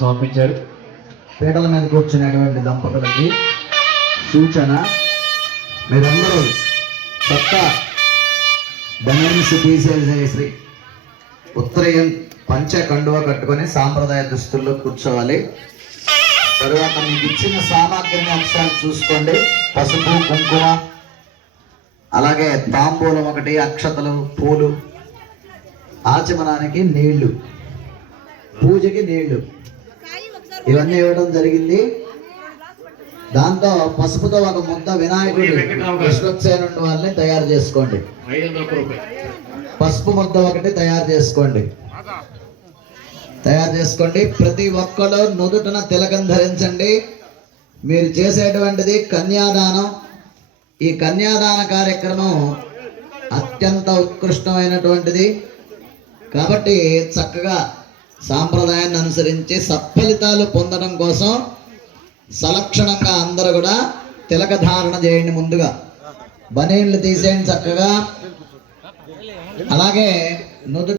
సమర్పించారు. పీటల మీద కూర్చునేటువంటి దంపతులకి సూచన. మీరందరూ కొత్త బెనర్స్ తీసేసేసి ఉత్తరయం పంచ కండువ కట్టుకొని సాంప్రదాయ దుస్తుల్లో కూర్చోవాలి. తరువాత మీకు ఇచ్చిన సామాగ్రి అంశాలు చూసుకోండి. పసుపు కుంకుమ అలాగే తాంబూలం ఒకటి అక్షతలు పూలు ఆచమనానికి నీళ్ళు పూజకి నీళ్ళు. ఇవన్నీ ఇవ్వడం జరిగింది. దాంతో పసుపుతో ఒక ముద్ద వినాయకుడి విశ్వక్సేనుడి వాళ్ళని తయారు చేసుకోండి. పసుపు ముద్ద ఒకటి తయారు చేసుకోండి. తయారు చేసుకోండి. ప్రతి ఒక్కరు నుదుటన తిలకం ధరించండి. మీరు చేసేటువంటిది కన్యాదానం. ఈ కన్యాదాన కార్యక్రమం అత్యంత ఉత్కృష్టమైనటువంటిది. కాబట్టి చక్కగా సాంప్రదాయాన్ని అనుసరించి సత్ఫలితాలు పొందడం కోసం సలక్షణంగా అందరూ కూడా తిలక ధారణ చేయండి ముందుగా. బనీన్లు తీసేయండి చక్కగా. అలాగే నుదు